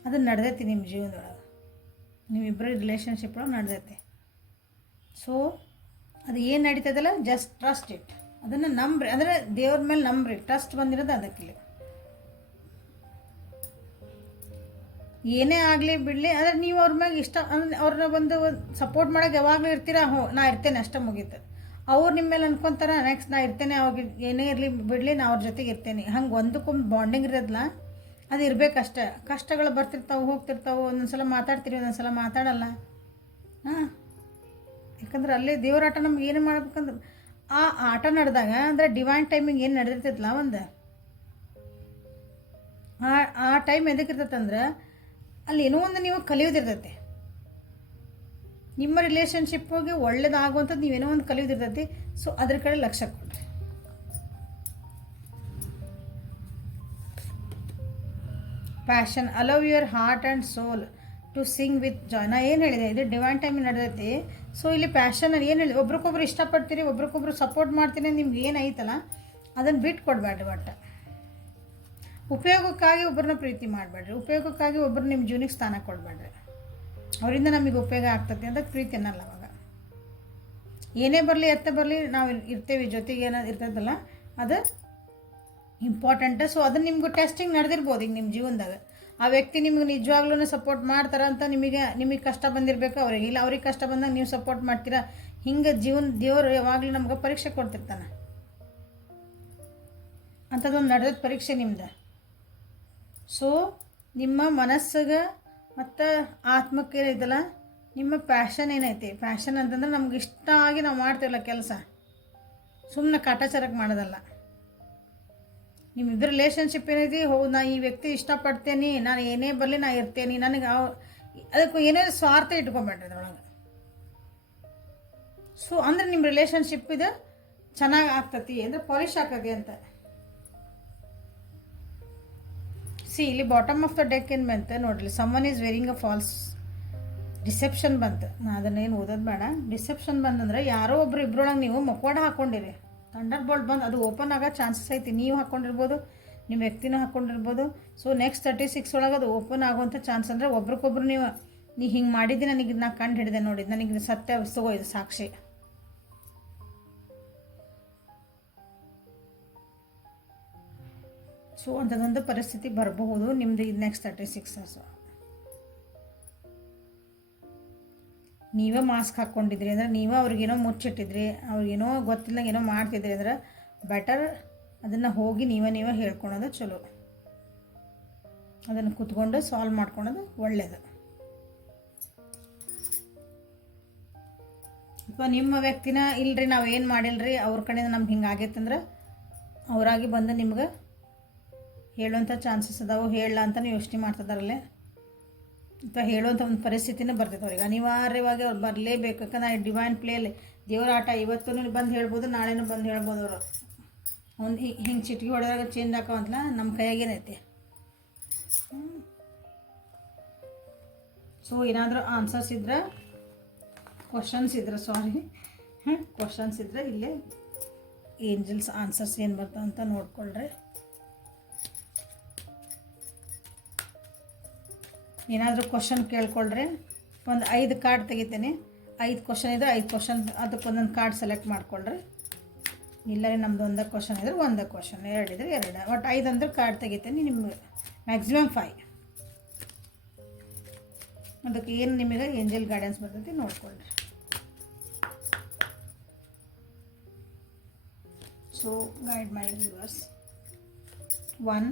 ಅದು ನಡೆದೈತಿ ನಿಮ್ಮ ಜೀವನದೊಳಗೆ, ನೀವಿಬ್ಬರು ರಿಲೇಷನ್ಶಿಪ್ ಒಳಗೆ ನಡೆದೈತಿ. ಸೊ ಅದು ಏನು ನಡೀತದಲ್ಲ, ಜಸ್ಟ್ ಟ್ರಸ್ಟ್ ಇಟ್. ಅದನ್ನು ನಂಬ್ರಿ, ಅಂದರೆ ದೇವ್ರ ಮೇಲೆ ನಂಬ್ರಿ. ಟ್ರಸ್ಟ್ ಬಂದಿರೋದು ಅದಕ್ಕಿಲ್ಲ. ಏನೇ ಆಗಲಿ ಬಿಡಲಿ, ಆದರೆ ನೀವು ಅವ್ರ ಮ್ಯಾಗ ಇಷ್ಟ ಅಂದರೆ ಅವ್ರನ್ನ ಒಂದು ಸಪೋರ್ಟ್ ಮಾಡೋಕೆ ಯಾವಾಗಲೂ ಇರ್ತೀರಾ. ನಾ ಇರ್ತೇನೆ ಅಷ್ಟೇ, ಮುಗೀತು. ಅವ್ರು ನಿಮ್ಮ ಮೇಲೆ ಅನ್ಕೊತಾರೆ ನೆಕ್ಸ್ಟ್ ನಾ ಇರ್ತೇನೆ, ಅವಾಗ ಏನೇ ಇರಲಿ ಬಿಡಲಿ ನಾ ಅವ್ರ ಜೊತೆಗೆ ಇರ್ತೇನೆ. ಹಂಗೆ ಒಂದಕ್ಕೊಂದು ಬಾಂಡಿಂಗ್ ಇರೋದಿಲ್ಲ, ಅದು ಇರಬೇಕಷ್ಟೆ. ಕಷ್ಟಗಳು ಬರ್ತಿರ್ತಾವೆ ಹೋಗ್ತಿರ್ತಾವೆ, ಒಂದೊಂದು ಸಲ ಮಾತಾಡ್ತೀರಿ, ಒಂದೊಂದು ಸಲ ಮಾತಾಡಲ್ಲ. ಹಾಂ, ಯಾಕಂದ್ರೆ ಅಲ್ಲೇ ದೇವರಾಟ ನಮ್ಗೆ ಏನು ಮಾಡ್ಬೇಕಂದ್ರೆ ಆ ಆಟ ನಡೆದಾಗ ಅಂದರೆ ಡಿವೈನ್ ಟೈಮಿಂಗ್ ಏನು ನಡೆದಿರ್ತೈತಲ್ಲ ಒಂದು ಆ ಟೈಮ್ ಎದಕ್ಕೆ ಇರ್ತೈತಂದ್ರೆ ಅಲ್ಲಿ ಏನೋ ಒಂದು ನೀವು ಕಲಿಯೋದಿರ್ತೈತಿ. ನಿಮ್ಮ ರಿಲೇಷನ್ಶಿಪ್ ಹೋಗಿ ಒಳ್ಳೇದಾಗುವಂಥದ್ದು ನೀವೇನೋ ಒಂದು ಕಲಿಯೋದಿರ್ತೈತಿ. ಸೊ ಅದ್ರ ಕಡೆ ಲಕ್ಷ್ಯ ಕೊಡ್ರಿ. Passion, allow your heart and soul to sing with joy. ನಾ ಏನು ಹೇಳಿದೆ, ಇದು ಡಿವೈನ್ ಟೈಮ್ ನಡೆದೈತಿ. ಸೊ ಇಲ್ಲಿ ಪ್ಯಾಷನ್ ಏನು ಹೇಳಿದೆ, ಒಬ್ರಿಗೊಬ್ರು ಇಷ್ಟಪಡ್ತೀರಿ, ಒಬ್ರಿಗೊಬ್ರು ಸಪೋರ್ಟ್ ಮಾಡ್ತೀನಿ, ನಿಮ್ಗೆ ಏನೈತಲ್ಲ ಅದನ್ನು ಬಿಟ್ಟು ಕೊಡಬೇಡ್ರಿ. ಒಟ್ಟು ಉಪಯೋಗಕ್ಕಾಗಿ ಒಬ್ಬರನ್ನ ಪ್ರೀತಿ ಮಾಡಬೇಡ್ರಿ, ಉಪಯೋಗಕ್ಕಾಗಿ ಒಬ್ಬರು ನಿಮ್ಮ ಜೀವನಕ್ಕೆ ಸ್ಥಾನ ಕೊಡಬೇಡ್ರಿ. ಅವರಿಂದ ನಮಗೆ ಉಪಯೋಗ ಆಗ್ತದೆ ಅಂತ ಪ್ರೀತಿ ಅನ್ನಲ್ಲ. ಅವಾಗ ಏನೇ ಬರಲಿ ಎತ್ತ ಬರಲಿ ನಾವು ಇರ್ತೇವೆ, ಜೊತೆಗೆ ಏನಾದ್ರು ಇರ್ತದಲ್ಲ ಅದು ಇಂಪಾರ್ಟೆಂಟ್. ಸೊ ಅದನ್ನು ನಿಮ್ಗೆ ಟೆಸ್ಟಿಂಗ್ ನಡೆದಿರ್ಬೋದು ಈಗ ನಿಮ್ಮ ಜೀವನದಾಗ. ಆ ವ್ಯಕ್ತಿ ನಿಮ್ಗೆ ನಿಜವಾಗ್ಲೂ ಸಪೋರ್ಟ್ ಮಾಡ್ತಾರ ಅಂತ ನಿಮಗೆ ಕಷ್ಟ ಬಂದಿರಬೇಕು ಅವರಿಗೆ, ಇಲ್ಲ ಅವ್ರಿಗೆ ಕಷ್ಟ ಬಂದಾಗ ನೀವು ಸಪೋರ್ಟ್ ಮಾಡ್ತೀರಾ. ಹಿಂಗೆ ದೇವರು ಯಾವಾಗಲೂ ನಮ್ಗೆ ಪರೀಕ್ಷೆ ಕೊಡ್ತಿರ್ತಾನೆ. ಅಂಥದ್ದೊಂದು ನಡೆದ ಪರೀಕ್ಷೆ ನಿಮ್ದು. ಸೊ ನಿಮ್ಮ ಮನಸ್ಸಿಗೆ ಮತ್ತು ಆತ್ಮಕ್ಕೆ ಏನೈತಲ್ಲ, ನಿಮ್ಮ ಪ್ಯಾಷನ್ ಏನೈತಿ, ಪ್ಯಾಷನ್ ಅಂತಂದ್ರೆ ನಮ್ಗೆ ಇಷ್ಟ ಆಗಿ ನಾವು ಮಾಡ್ತೀವಲ್ಲ ಕೆಲಸ, ಸುಮ್ಮನೆ ಕಾಟಾಚಾರಕ್ಕೆ ಮಾಡೋದಲ್ಲ. ನಿಮ್ಮಿಬ್ಬರು ರಿಲೇಷನ್ಶಿಪ್ ಏನೈತಿ, ಹೌದು ನಾ ಈ ವ್ಯಕ್ತಿ ಇಷ್ಟಪಡ್ತೇನೆ, ನಾನು ಏನೇ ಬರಲಿ ನಾ ಇರ್ತೇನೆ, ನನಗೆ ಅದಕ್ಕೆ ಏನೇ ಸ್ವಾರ್ಥ ಇಟ್ಕೊಬೇಡ್ರಿ ಅದ್ರೊಳಗೆ. ಸೊ ಅಂದ್ರೆ ನಿಮ್ಮ ರಿಲೇಷನ್ಶಿಪ್ ಇದು ಚೆನ್ನಾಗಿ ಆಗ್ತತಿ ಅಂದರೆ ಪಾಲಿಶ್ ಆಗ್ತತಿ ಅಂತ. ಇಲ್ಲಿ ಬಾಟಮ್ ಆಫ್ ದ ಡೆಕ್ ಏನು ಬಂತು ನೋಡ್ರಿ, someone is wearing a false deception ಬಂತು. ನಾ ಅದನ್ನೇನು ಓದೋದು ಬೇಡ. ಡಿಸೆಪ್ಷನ್ ಬಂದಂದ್ರೆ ಯಾರೋ ಒಬ್ರು ಇಬ್ಬರೊಳಗೆ ನೀವು ಮಕ್ವಾಡ ಹಾಕ್ಕೊಂಡಿರಿ, ಥಂಡರ್ ಬೋಲ್ಟ್ ಬಂದು ಅದು ಓಪನ್ ಆಗೋ ಚಾನ್ಸಸ್ ಐತಿ. ನೀವು ಹಾಕ್ಕೊಂಡಿರ್ಬೋದು, ನಿಮ್ಮ ವ್ಯಕ್ತಿನೂ ಹಾಕ್ಕೊಂಡಿರ್ಬೋದು. ಸೊ ನೆಕ್ಸ್ಟ್ 36 ಒಳಗೆ ಅದು ಓಪನ್ ಆಗುವಂಥ ಚಾನ್ಸ್ ಅಂದರೆ ಒಬ್ರಿಗೊಬ್ರು ನೀ ಹಿಂಗೆ ಮಾಡಿದ್ದು ನನಗೆ ನಾ ಕಂಡು ಹಿಡಿದೆ ನೋಡಿದ್ದು, ನನಗೆ ಸತ್ಯ ವಸ್ತುಗೋ ಇದು ಸಾಕ್ಷಿ. ಸೊ ಅಂಥದ್ದೊಂದು ಪರಿಸ್ಥಿತಿ ಬರಬಹುದು ನಿಮ್ಮದು ಇದು ನೆಕ್ಸ್ಟ್ 36 hours. ನೀವೇ ಮಾಸ್ಕ್ ಹಾಕ್ಕೊಂಡಿದ್ರಿ ಅಂದರೆ, ನೀವೇ ಅವ್ರಿಗೇನೋ ಮುಚ್ಚಿಟ್ಟಿದ್ರಿ, ಅವ್ರಿಗೇನೋ ಗೊತ್ತಿಲ್ಲ ಏನೋ ಮಾಡ್ತಿದ್ರಿ ಅಂದ್ರೆ ಬೆಟರ್ ಅದನ್ನು ಹೋಗಿ ನೀವೇ ಹೇಳ್ಕೊಳೋದು ಚಲೋ. ಅದನ್ನು ಕೂತ್ಕೊಂಡು ಸಾಲ್ವ್ ಮಾಡ್ಕೊಳೋದು ಒಳ್ಳೆಯದು. ಅಥವಾ ನಿಮ್ಮ ವ್ಯಕ್ತಿನ ಇಲ್ಲರಿ ನಾವು ಏನು ಮಾಡಿಲ್ಲರಿ ಅವ್ರ ಕಡೆಯಿಂದ ನಮ್ಗೆ ಹಿಂಗೆ ಆಗೈತಂದ್ರೆ ಅವರಾಗಿ ಬಂದು ನಿಮ್ಗೆ ಹೇಳುವಂಥ ಚಾನ್ಸಸ್ ಅದಾವೆ. ಹೇಳಲ್ಲ ಅಂತಲೂ ಯೋಚನೆ ಮಾಡ್ತಿದ್ದಾರಲ್ಲೇ, ಅಥವಾ ಹೇಳುವಂಥ ಒಂದು ಪರಿಸ್ಥಿತಿನೂ ಬರ್ತೈತೆ ಅವ್ರಿಗೆ. ಅನಿವಾರ್ಯವಾಗಿ ಅವ್ರು ಬರಲೇಬೇಕು. ಯಾಕಂದ್ರೆ ಡಿವೈನ್ ಪ್ಲೇಯಲ್ಲಿ ದೇವರ ಆಟ ಇವತ್ತೂ ಬಂದು ಹೇಳ್ಬೋದು, ನಾಳೆನೂ ಬಂದು ಹೇಳ್ಬೋದು. ಅವರು ಒಂದು ಹಿಂಗೆ ಚಿಟ್ಕಿ ಹೊಡೆದಾಗ ಚೇಂಜ್ ಹಾಕೋಂತಲ್ಲ, ನಮ್ಮ ಕೈಯಾಗೇನೈತಿ. ಸೊ ಏನಾದರೂ ಆನ್ಸರ್ಸ್ ಇದ್ರೆ, ಕ್ವಶನ್ಸ್ ಇದ್ರೆ ಇಲ್ಲೇ ಏಂಜಲ್ಸ್ ಆನ್ಸರ್ಸ್ ಏನು ಬರ್ತಾವೆ ಅಂತ ನೋಡ್ಕೊಳ್ರಿ. ಏನಾದರೂ ಕ್ವಶನ್ ಕೇಳ್ಕೊಳ್ರಿ. ಒಂದು 5 ಕಾರ್ಡ್ ತೆಗಿತೀನಿ. 5 ಕ್ವಶನ್ ಇದ್ರೆ 5 ಕ್ವಶನ್ ಅದಕ್ಕೆ ಒಂದೊಂದು ಕಾರ್ಡ್ ಸೆಲೆಕ್ಟ್ ಮಾಡ್ಕೊಳ್ರಿ. ಇಲ್ಲರಿ ನಮ್ದು ಒಂದೇ ಕ್ವಶನ್ ಇದ್ರೆ ಒಂದೇ ಕ್ವಶನ್, 2 ಇದ್ರೆ 2, ಒಟ್ಟು 5 ಅಂದ್ರೆ ಕಾರ್ಡ್ ತೆಗಿತೀನಿ. ನಿಮ್ಗೆ ಮ್ಯಾಕ್ಸಿಮಮ್ 5. ಅದಕ್ಕೆ ಏನು ನಿಮಗೆ ಏಂಜಲ್ ಗೈಡೆನ್ಸ್ ಬರ್ತೈತಿ ನೋಡ್ಕೊಳ್ರಿ. So guide my viewers. 1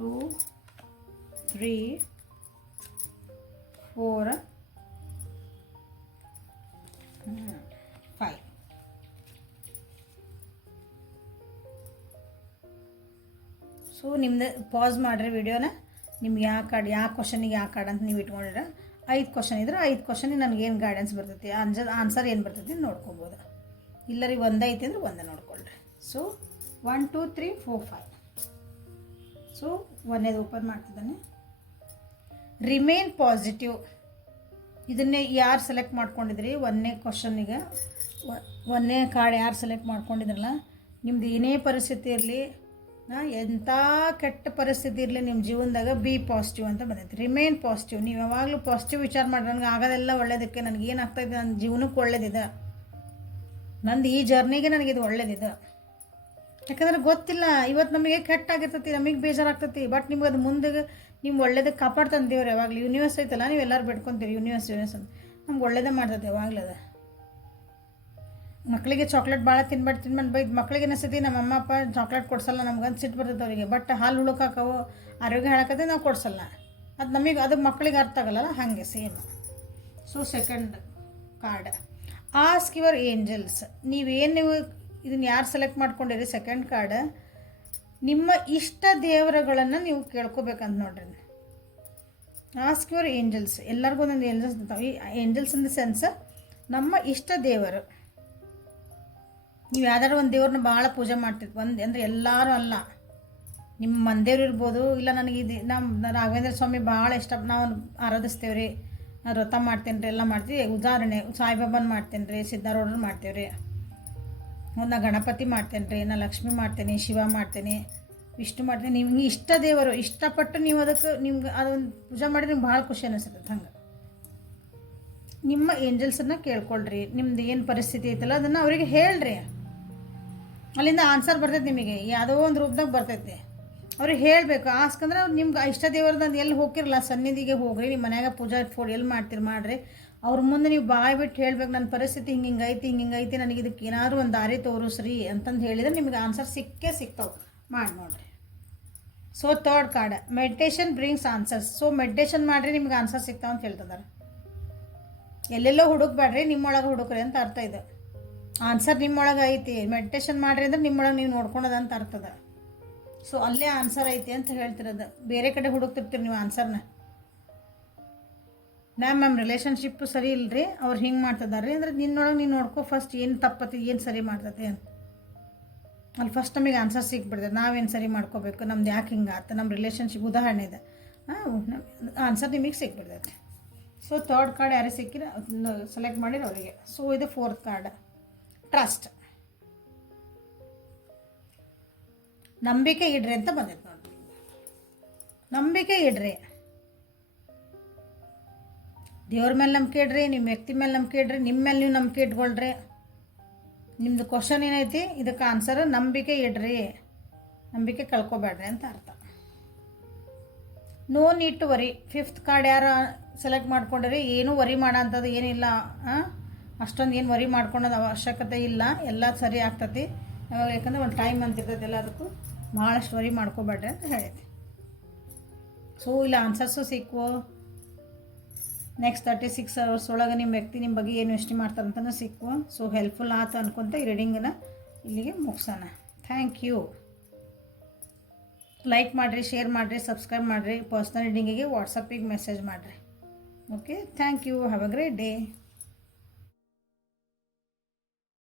2 3 4 5. So ನಿಮ್ದು ಪಾಸ್ ಮಾಡಿರಿ ವಿಡಿಯೋನ. ನಿಮ್ಗೆ ಯಾವ ಕ್ವಶನಿಗೆ ಯಾವ ಕಾರ್ಡ್ ಅಂತ ನೀವು ಇಟ್ಕೊಂಡಿರ. 5 ಕ್ವಶನ್ ಇದ್ರೆ 5 ಕ್ವಶನಿಗೆ ನನಗೇನು ಗೈಡೆನ್ಸ್ ಬರ್ತೈತಿ, ಆನ್ಸರ್ ಏನು ಬರ್ತೈತಿ ನೋಡ್ಕೊಬೋದು. ಇಲ್ಲರಿ ಒಂದೇ ಐತಿ ಅಂದ್ರೆ ಒಂದೇ ನೋಡ್ಕೊಳ್ರಿ. ಸೊ 1 2 3 4 5. ಸೊ ಒಂದೇದು ಓಪನ್ ಮಾಡ್ತಿದ್ದಾನೆ. Remain positive. ಇದನ್ನೇ ಯಾರು ಸೆಲೆಕ್ಟ್ ಮಾಡ್ಕೊಂಡಿದ್ರಿ, ಒಂದನೇ ಕ್ವಶನ್ನಿಗೆ ಒಂದನೇ ಕಾರ್ಡ್ ಯಾರು ಸೆಲೆಕ್ಟ್ ಮಾಡ್ಕೊಂಡಿದ್ರಲ್ಲ, ನಿಮ್ದು ಏನೇ ಪರಿಸ್ಥಿತಿ ಇರಲಿ, ಎಂಥ ಕೆಟ್ಟ ಪರಿಸ್ಥಿತಿ ಇರಲಿ ನಿಮ್ಮ ಜೀವನದಾಗ ಬಿ ಪಾಸಿಟಿವ್ ಅಂತ ಬಂದೈತೆ. Remain positive. ನೀವು ಯಾವಾಗಲೂ ಪಾಸಿಟಿವ್ ವಿಚಾರ ಮಾಡಿ, ನನಗೆ ಆಗೋದೆಲ್ಲ ಒಳ್ಳೇದಕ್ಕೆ, ನನಗೆ ಏನಾಗ್ತಾಯಿದೆ, ನನ್ನ ಜೀವನಕ್ಕೆ ಒಳ್ಳೇದಿದೆ, ನಂದು ಈ ಜರ್ನಿಗೆ ನನಗಿದು ಒಳ್ಳೇದಿದೆ. ಯಾಕಂದ್ರೆ ಗೊತ್ತಿಲ್ಲ, ಇವತ್ತು ನಮಗೆ ಕೆಟ್ಟಾಗಿರ್ತೈತಿ, ನಮಗೆ ಬೇಜಾರಾಗ್ತೈತಿ, ಬಟ್ ನಿಮ್ಗೆ ಅದು ಮುಂದೆ ನೀವು ಒಳ್ಳೇದಕ್ಕೆ ಕಾಪಾಡ್ತಾನೆ ದೇವ್ರು. ಯಾವಾಗಲೂ ಯೂನಿವರ್ಸ್ ಐತಲ್ಲ, ನೀವು ಎಲ್ಲರೂ ಬಿಡ್ಕೊತೀರಿ ಯೂನಿವರ್ಸ್ ಅಂತ, ನಮ್ಗೆ ಒಳ್ಳೇದೇ ಮಾಡ್ತೈತೆ ಯಾವಾಗಲೂ. ಅದು ಮಕ್ಕಳಿಗೆ ಚಾಕ್ಲೇಟ್ ಭಾಳ ತಿನ್ಬಾರ್ದು ಬೈದು ಮಕ್ಳಿಗೆ ಅನಿಸ್ತೈತಿ ನಮ್ಮ ಅಮ್ಮ ಅಪ್ಪ ಚಾಕ್ಲೇಟ್ ಕೊಡ್ಸಲ್ಲ ನಮ್ಗಂತ ಸಿಟ್ಟು ಬರ್ತೈತೆ ಅವರಿಗೆ. ಬಟ್ ಹಾಲು ಹುಳುಕಾಕವು ಆರೋಗ್ಯ ಹಾಳಾಕತ್ತೆ, ನಾವು ಕೊಡ್ಸಲ್ಲ. ಅದು ನಮಗೆ ಅದು ಮಕ್ಕಳಿಗೆ ಅರ್ಥ ಆಗಲ್ಲ, ಹಾಗೆ same. So second card, ask your angels. ನೀವು ಇದನ್ನು ಯಾರು ಸೆಲೆಕ್ಟ್ ಮಾಡ್ಕೊಂಡಿರಿ ಸೆಕೆಂಡ್ ಕಾರ್ಡ್, ನಿಮ್ಮ ಇಷ್ಟ ದೇವರುಗಳನ್ನು ನೀವು ಕೇಳ್ಕೊಬೇಕಂತ ನೋಡ್ರಿ. Ask your angels. ಎಲ್ಲರಿಗೂ ಒಂದೊಂದು ಏಂಜಲ್ಸ್ ಇರ್ತಾವೆ. ಈ ಏಂಜಲ್ಸ್ ಇನ್ ದ ಸೆನ್ಸ್ ನಮ್ಮ ಇಷ್ಟ ದೇವರು. ನೀವು ಯಾವ್ದಾದ್ರು ಒಂದು ದೇವ್ರನ್ನ ಭಾಳ ಪೂಜೆ ಮಾಡ್ತಿರ್ತೀವಿ, ಅಂದರೆ ಎಲ್ಲರೂ ಅಲ್ಲ, ನಿಮ್ಮ ಮನೆದೇವ್ರು ಇರ್ಬೋದು. ಇಲ್ಲ ನನಗೆ ನಮ್ಮ ರಾಘವೇಂದ್ರ ಸ್ವಾಮಿ ಭಾಳ ಇಷ್ಟ, ನಾವು ಆರಾಧಿಸ್ತೇವೆ ರೀ, ವ್ರತ ಮಾಡ್ತೇನೆ ರೀ, ಎಲ್ಲ ಮಾಡ್ತೀವಿ. ಉದಾಹರಣೆ ಸಾಯಿಬಾಬಾನ ಮಾಡ್ತೇನೆ ರೀ, ಸಿದ್ಧಾರೂಢರು ಮಾಡ್ತೇವೆ ರೀ, ನಾ ಗಣಪತಿ ಮಾಡ್ತೇನೆ ರೀ, ನಾ ಲಕ್ಷ್ಮಿ ಮಾಡ್ತೇನೆ, ಶಿವ ಮಾಡ್ತೇನೆ, ವಿಷ್ಣು ಮಾಡ್ತೀನಿ. ನಿಮ್ಗೆ ಇಷ್ಟ ದೇವರು ಇಷ್ಟಪಟ್ಟು ನೀವು ಅದಕ್ಕೆ ನಿಮ್ಗೆ ಅದೊಂದು ಪೂಜೆ ಮಾಡಿ ನಿಮ್ಗೆ ಭಾಳ ಖುಷಿ ಅನಿಸ್ತದೆ. ಹಂಗೆ ನಿಮ್ಮ ಏಂಜಲ್ಸನ್ನು ಕೇಳ್ಕೊಳ್ರಿ. ನಿಮ್ದು ಏನು ಪರಿಸ್ಥಿತಿ ಐತಲ್ಲ ಅದನ್ನು ಅವರಿಗೆ ಹೇಳ್ರಿ. ಅಲ್ಲಿಂದ ಆನ್ಸರ್ ಬರ್ತೈತೆ ನಿಮಗೆ, ಯಾವುದೋ ಒಂದು ರೂಪದಾಗ ಬರ್ತೈತೆ. ಅವ್ರಿಗೆ ಹೇಳಬೇಕು. ಆಸ್ಕ್ ಅಂದ್ರೆ ಅವ್ರು ನಿಮ್ಗೆ ಇಷ್ಟ ದೇವ್ರದ್ದು ಎಲ್ಲಿ ಹೋಗಿರಲ್ಲ ಸನ್ನಿಧಿಗೆ ಹೋಗ್ರಿ, ನಿಮ್ಮ ಮನ್ಯಾಗ ಪೂಜಾ ಎಲ್ಲಿ ಮಾಡ್ತೀರಿ ಮಾಡಿರಿ. ಅವ್ರ ಮುಂದೆ ನೀವು ಬಾಯ್ ಬಿಟ್ಟು ಹೇಳ್ಬೇಕು, ನನ್ನ ಪರಿಸ್ಥಿತಿ ಹಿಂಗಿಂಗೈತಿ, ನನಗೆ ಇದಕ್ಕೆ ಏನಾದರೂ ಒಂದು ದಾರಿ ತೋರಿಸ್ರಿ ಅಂತಂದು ಹೇಳಿದರೆ ನಿಮ್ಗೆ ಆನ್ಸರ್ ಸಿಗ್ತಾವೆ. ಮಾಡಿ ನೋಡಿರಿ. So third card, meditation brings answers. So meditation ಮಾಡಿರಿ, ನಿಮ್ಗೆ ಆನ್ಸರ್ ಸಿಗ್ತಾವೆ ಅಂತ ಹೇಳ್ತಿದ್ದಾರೆ. ಎಲ್ಲೆಲ್ಲೋ ಹುಡುಕ್ಬೇಡ್ರಿ, ನಿಮ್ಮೊಳಗೆ ಹುಡುಕ್ರಿ ಅಂತ ಅರ್ಥ ಇದೆ. ಆನ್ಸರ್ ನಿಮ್ಮೊಳಗೆ ಐತಿ, ಮೆಡಿಟೇಷನ್ ಮಾಡಿರಿ ಅಂದ್ರೆ ನಿಮ್ಮೊಳಗೆ ನೀವು ನೋಡ್ಕೊಳೋದಂತ ಅರ್ಥದ. ಸೊ ಅಲ್ಲೇ ಆನ್ಸರ್ ಐತಿ ಅಂತ ಹೇಳ್ತಿರೋದು. ಬೇರೆ ಕಡೆ ಹುಡುಕ್ತಿರ್ತೀರಿ ನೀವು ಆನ್ಸರ್ನ. ಮ್ಯಾಮ್ ರಿಲೇಷನ್ಶಿಪ್ ಸರಿ ಇಲ್ಲರಿ, ಅವ್ರು ಹಿಂಗೆ ಮಾಡ್ತಿದ್ದಾರೆ ಅಂದರೆ ನಿನ್ನೊಳಗೆ ನೀನು ನೋಡ್ಕೊ ಫಸ್ಟ್, ಏನು ತಪ್ಪತಿ ಏನು ಸರಿ ಮಾಡ್ತದೆ ಅಂತ. ಅಲ್ಲಿ ಫಸ್ಟ್ ನಮಗೆ ಆನ್ಸರ್ ಸಿಕ್ಬಿಡ್ತದೆ. ನಾವೇನು ಸರಿ ಮಾಡ್ಕೋಬೇಕು, ನಮ್ದು ಯಾಕೆ ಹಿಂಗೆ ಆತ, ನಮ್ಮ ರಿಲೇಷನ್ಶಿಪ್ ಉದಾಹರಣೆ ಇದೆ, ಆನ್ಸರ್ ನಿಮಗೆ ಸಿಕ್ಬಿಡ್ತೈತೆ. ಸೊ ಥರ್ಡ್ ಕಾರ್ಡ್ ಯಾರೇ ಸಿಕ್ಕಿರ ಸೆಲೆಕ್ಟ್ ಮಾಡಿರಿ ಅವರಿಗೆ. ಸೊ ಇದು ಫೋರ್ತ್ ಕಾರ್ಡ್, ಟ್ರಸ್ಟ್. ನಂಬಿಕೆ ಇಡ್ರಿ ಅಂತ ಬಂದೈತೆ ನೋಡ್ರಿ. ನಂಬಿಕೆ ಇಡ್ರಿ, ದೇವ್ರ ಮೇಲೆ ನಂಬಿಕೆ ಇಡ್ರಿ, ನಿಮ್ಮ ವ್ಯಕ್ತಿ ಮೇಲೆ ನಂಬಿಕೆ ಇಡ್ರಿ, ನಿಮ್ಮ ಮೇಲೆ ನೀವು ನಂಬಿಕೆ ಇಟ್ಕೊಳ್ರಿ. ನಿಮ್ಮದು ಕ್ವಶನ್ ಏನೈತಿ ಇದಕ್ಕೆ ಆನ್ಸರ್ ನಂಬಿಕೆ ಇಡ್ರಿ, ನಂಬಿಕೆ ಕಳ್ಕೊಬೇಡ್ರಿ ಅಂತ ಅರ್ಥ. No need to worry. Fifth card ಯಾರು ಸೆಲೆಕ್ಟ್ ಮಾಡ್ಕೊಂಡಿರಿ, ಏನೂ ವರಿ ಮಾಡೋ ಅಂಥದ್ದು ಏನಿಲ್ಲ. ಅಷ್ಟೊಂದು ಏನು ವರಿ ಮಾಡ್ಕೊಳೋದು ಅವಶ್ಯಕತೆ ಇಲ್ಲ, ಎಲ್ಲ ಸರಿ ಆಗ್ತತಿ. ಯಾಕಂದ್ರೆ ಒಂದು ಟೈಮ್ ಅಂತಿರ್ತೈತೆ ಎಲ್ಲದಕ್ಕೂ, ಭಾಳಷ್ಟು ವರಿ ಮಾಡ್ಕೊಬೇಡ್ರಿ ಅಂತ ಹೇಳೈತಿ. ಸೊ ಇಲ್ಲ ಆನ್ಸರ್ಸು ಸಿಕ್ಕುವು. ನೆಕ್ಸ್ಟ್ 36 hours ಒಳಗೆ ನಿಮ್ಮ ವ್ಯಕ್ತಿ ನಿಮ್ಮ ಬಗ್ಗೆ ಏನು ಯೋಚನೆ ಮಾಡ್ತಾರಂತನೂ ಸಿಕ್ಕುವ. ಸೊ ಹೆಲ್ಪ್ಫುಲ್ ಆಯ್ತು ಅನ್ಕೊಂತ ಈ ರೀಡಿಂಗನ್ನು ಇಲ್ಲಿಗೆ ಮುಗಿಸೋಣ. Thank you. ಲೈಕ್ ಮಾಡಿರಿ, ಶೇರ್ ಮಾಡಿರಿ, ಸಬ್ಸ್ಕ್ರೈಬ್ ಮಾಡಿರಿ. ಪರ್ಸ್ನಲ್ ರೀಡಿಂಗಿಗೆ ವಾಟ್ಸಪ್ಪಿಗೆ ಮೆಸೇಜ್ ಮಾಡಿರಿ. Okay, thank you. Have a great day.